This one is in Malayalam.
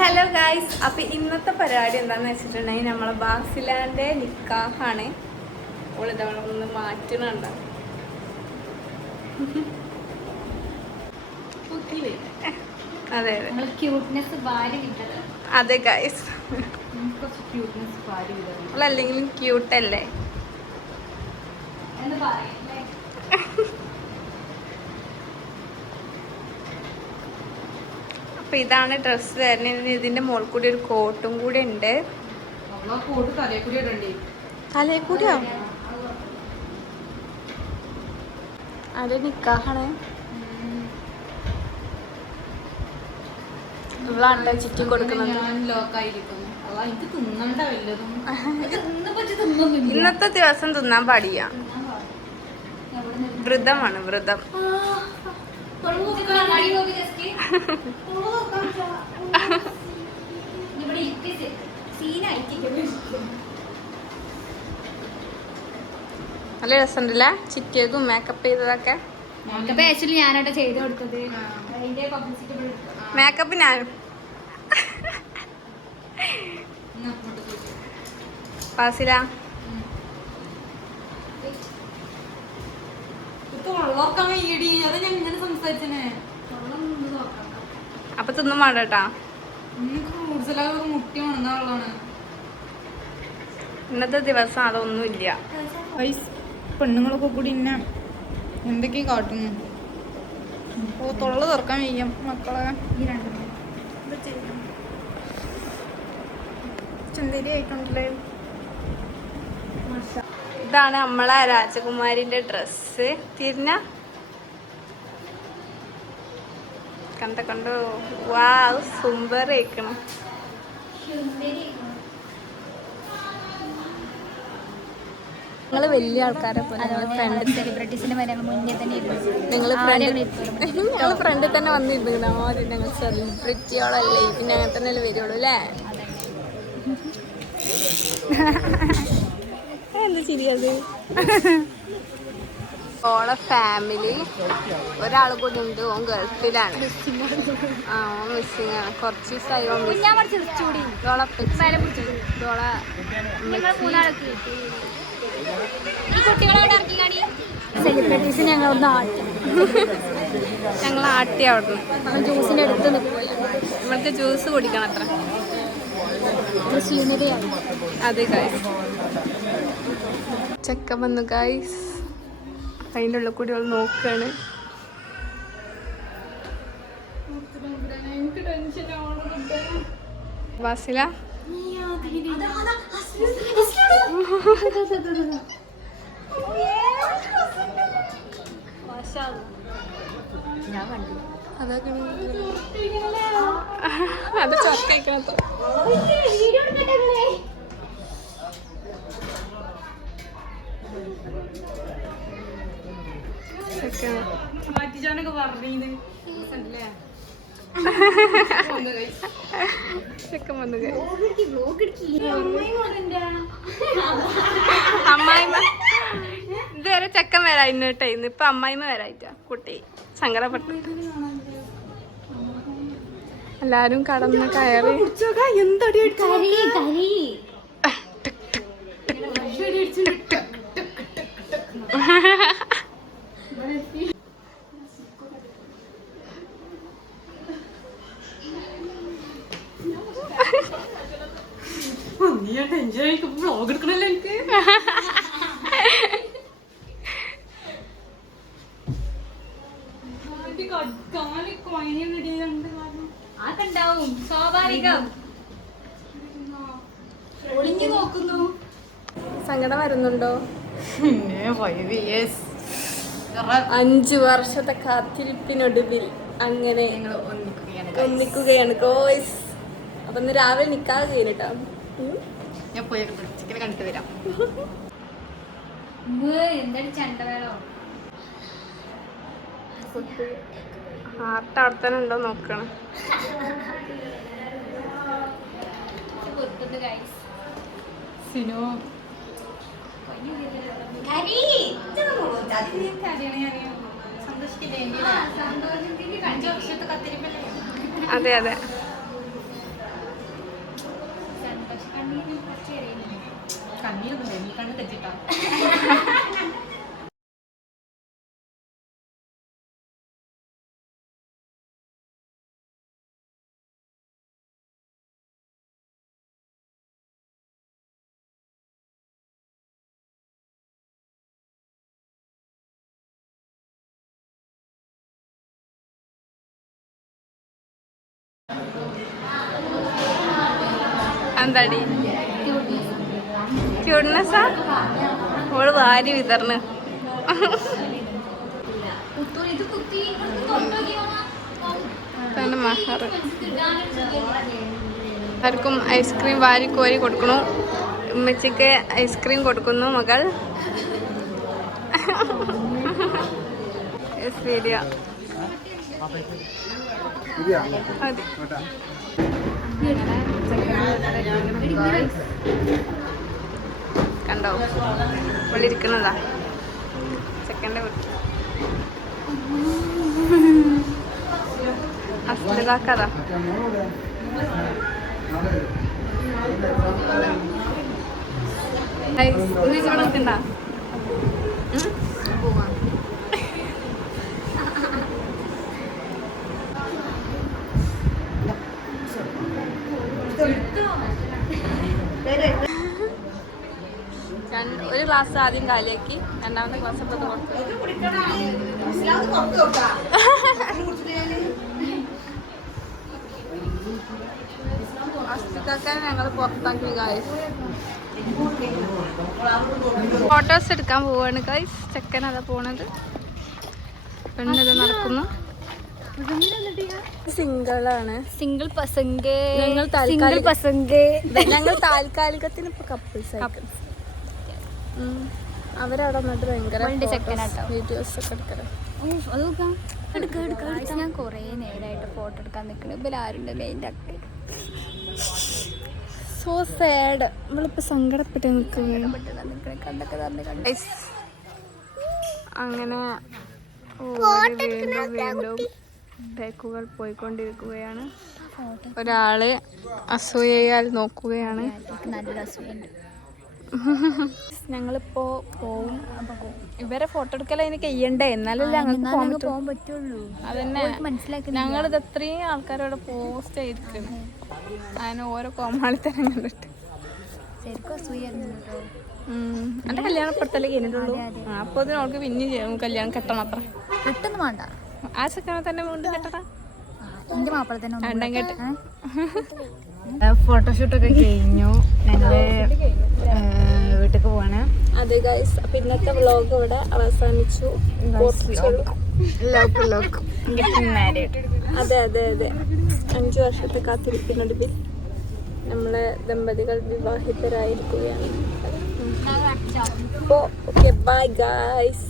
ഹലോ ഗായ്സ്, അപ്പോൾ ഇന്നത്തെ പരിപാടി എന്താണെന്ന് വെച്ചിട്ടുണ്ടെങ്കിൽ നമ്മളെ ബാസിലാൻ്റെ നിക്കാഹാണ്. ഓളിത് നമ്മളൊന്ന് മാറ്റണുണ്ട്. അതെ അതെ ഗായ്സ്, അവളല്ലെങ്കിലും ക്യൂട്ടല്ലേ. അപ്പൊ ഇതാണ് ഡ്രസ്സ് വരുന്നത്. ഇതിന്റെ മുകളിൽ കൂടി ഒരു കോട്ടും കൂടി ഉണ്ട്. തലേക്കൂടിയോ? അത് നിക്കാഹാണ്. ഇവളാണ് ചിറ്റി കൊടുക്കുന്നത്. ഇന്നത്തെ ദിവസം തിന്നാൻ പാടില്ല, വ്രതമാണ് വ്രതം. നല്ല രസമുണ്ടല്ലേ ചിറ്റിയതും മേക്കപ്പ് ചെയ്തതൊക്കെ. ഞാനോട്ടെ ചെയ്ത് കൊടുത്തത് മേക്കപ്പ് ഞാനും. പാസില അപ്പൊ തിന്നും വേണ്ടട്ടാ. ഇന്നത്തെ ദിവസം അതൊന്നുമില്ല. പെണ്ണുങ്ങളൊക്കെ കൂടി ഇന്നെ എന്തൊക്കെയാ കാട്ടുന്നു. ഓ തൊള്ള തുറക്കാൻ വയ്യ മക്കളെ. ചുന്ദരി ആയിട്ടുണ്ടല്ലേ. ഇതാണ് നമ്മളെ രാജകുമാരിന്റെ ഡ്രസ്സ്. തിരിഞ്ഞ കണ്ടോ? വാ സുന്ദർ ആയിക്കണം. നിങ്ങള് വലിയ ആൾക്കാരെ പോലെ സെലിബ്രിറ്റീസിന്റെ മുന്നേ തന്നെ ഞങ്ങള് ഫ്രണ്ടിൽ തന്നെ വന്നിരുന്നു. ആരും ഞങ്ങൾ സെലിബ്രിറ്റിയോളല്ലേ, പിന്നെ അങ്ങനെ തന്നെ വരുള്ളൂ അല്ലേ? എന്താ ശരിയത്? ഓളെ ഫാമിലി ഒരാൾ കൂടി ഉണ്ട്. ഓൻ ഗൾഫിലാണ്. ആ ഓൻ മിസ്സിങ് ആണ്. കുറച്ച് ദിവസമായി ഓൻ സെലിബ്രിറ്റീസ് ഞങ്ങൾ ആട്ടി അവിടുന്ന് ജ്യൂസിന്റെ അടുത്ത് നിൽക്കുക. നമ്മൾക്ക് ജ്യൂസ് കുടിക്കണം അത്ര. അതെ ഗൈസ്, ചെക്കൻ വന്നു ഗൈസ്. അതിൻ്റെ ഉള്ളിൽ കൂടി അവൾ നോക്കുകയാണ്. വാസില അതൊക്കെ അത് ചൊക്കഴിക്കണത്തോ. അമ്മായിമ്മ ഇതുവരെ ചെക്കൻ വരായിരുന്നു കേട്ടോ. ഇന്നിപ്പൊ അമ്മായിമ്മ വരായിട്ടാ. കുട്ടി സങ്കടപ്പെട്ടു. എല്ലാരും കടന്ന് കയറി. എന്തടി വ്ളോഗ് എടുക്കണല്ലോ എനിക്ക്. അതുണ്ടാവും, സ്വാഭാവികം. ഒളിഞ്ഞു നോക്കുന്നു. സങ്കടം വരുന്നുണ്ടോ? 5 വർഷത്തെ കാത്തിരിപ്പിനൊടുവിൽ അങ്ങനെ ഒന്നിക്കുകയാണ് ഗോയ്സ്. അപ്പൊ ഇന്ന് രാവിലെ നിക്കാതെ കഴിഞ്ഞിട്ടാ. ഞാൻ പോയി ചിക്കനെ കണ്ടിട്ട് വരാം. എന്താണ് ചണ്ടവേളോ? ഹാർട്ട് അവിടെ തന്നെ ഉണ്ടോ നോക്കണം. സിനോ അതെ അതെ കണ്ണീരൊന്നും നീ കണ്ണ് തെറ്റിട്ടാ. എന്താടി ക്യൂട്ട്നെസ്സാ? ഓള് വാരി വിതർന്ന്. മഹാറ് ആർക്കും ഐസ്ക്രീം വാരി കോരി കൊടുക്കണു. ഉമ്മച്ചിക്ക് ഐസ്ക്രീം കൊടുക്കുന്നു മകൾ. ശരിയ അതെ. കണ്ടോ വെള്ളിരിക്കുന്നതാ ചെക്കൻ്റെ വീട്ടിൽ. അസ്ലിതാക്കതാ ഉണ്ടാ ഒരു ഗ്ലാസ് ആദ്യം കാലിയാക്കി, രണ്ടാമത്തെ ഗ്ലാസ് ഇപ്പൊ അസ്തിക്കാക്കാൻ ഞങ്ങൾ പുറത്താക്കി ഗായ്സ്. ഫോട്ടോസ് എടുക്കാൻ പോവാണ് ഗായ്സ്. ചെക്കൻ അതാ പോണത്, പെണ്ണത് നടക്കുന്നു. സിംഗിളാണ്. സിംഗിൾ പസംഗ്. ഞങ്ങൾ താൽക്കാലികത്തിന് ഇപ്പൊ കപ്പിൾസ് ആയിരിക്കും. അവരവിടെ വന്നിട്ട് ഭയങ്കര വീഡിയോസ് ഒക്കെ എടുക്കണം. ഞാൻ കൊറേ നേരമായിട്ട് ഫോട്ടോ എടുക്കാൻ നിൽക്കണം. ഇപ്പൊ ആരുണ്ട് മെയിൻ്റെ ഒക്കെ. So sad. നമ്മളിപ്പോ സങ്കടപ്പെട്ട് നിൽക്കുന്നു. അങ്ങനെ വീണ്ടും ടേക്കുകൾ പോയിക്കൊണ്ടിരിക്കുകയാണ്. ഒരാള് അസൂയയാൽ നോക്കുകയാണ്. നല്ല അസൂയുണ്ട്. ഞങ്ങളിപ്പോ പോവും. ഇവരെ ഫോട്ടോ എടുക്കല എനിക്ക് ചെയ്യണ്ടേ, എന്നാലല്ലേ ഞങ്ങൾക്ക് പോകാൻ പറ്റുള്ളൂ. അതന്നെ മനസ്സിലാക്കി. ഞങ്ങളിത് എത്രയും ആൾക്കാരോട് പോസ്റ്റ് ചെയ്തിരിക്കുന്നു. അതിന് ഓരോ കോമാളിത്തരം കണ്ടിട്ട് ശരിക്കും അസൂയായിരുന്നു കേട്ടോ. എന്റെ കല്യാണം ഇപ്പഴത്തല്ലേ കഴിഞ്ഞിട്ടുള്ളൂ. അപ്പൊ അതിനോൾക്ക് പിന്നെ കല്യാണം കെട്ടണം. അത്ര കിട്ടൊന്നും വേണ്ട. ആ ചെക്കനെ തന്നെ വീണ്ടും കെട്ടണം. എന്റെ മാപ്പിള തന്നെ രണ്ടാം കെട്ട്. ഫോട്ടോഷൂട്ടൊക്കെ കഴിഞ്ഞു. ഞങ്ങള് വീട്ടിൽ പോവാണ്. അതെ ഗൈസ്, അപ്പൊ ഇന്നത്തെ വ്ലോഗ് ഇവിടെ അവസാനിച്ചു. അതെ അതെ അതെ 5 വർഷത്തെ കാത്തിരിപ്പിനൊടുവിൽ നമ്മളെ ദമ്പതികൾ വിവാഹിതരായിരിക്കുകയാണ്. അപ്പോൾ ഓക്കെ ബൈ ഗൈസ്.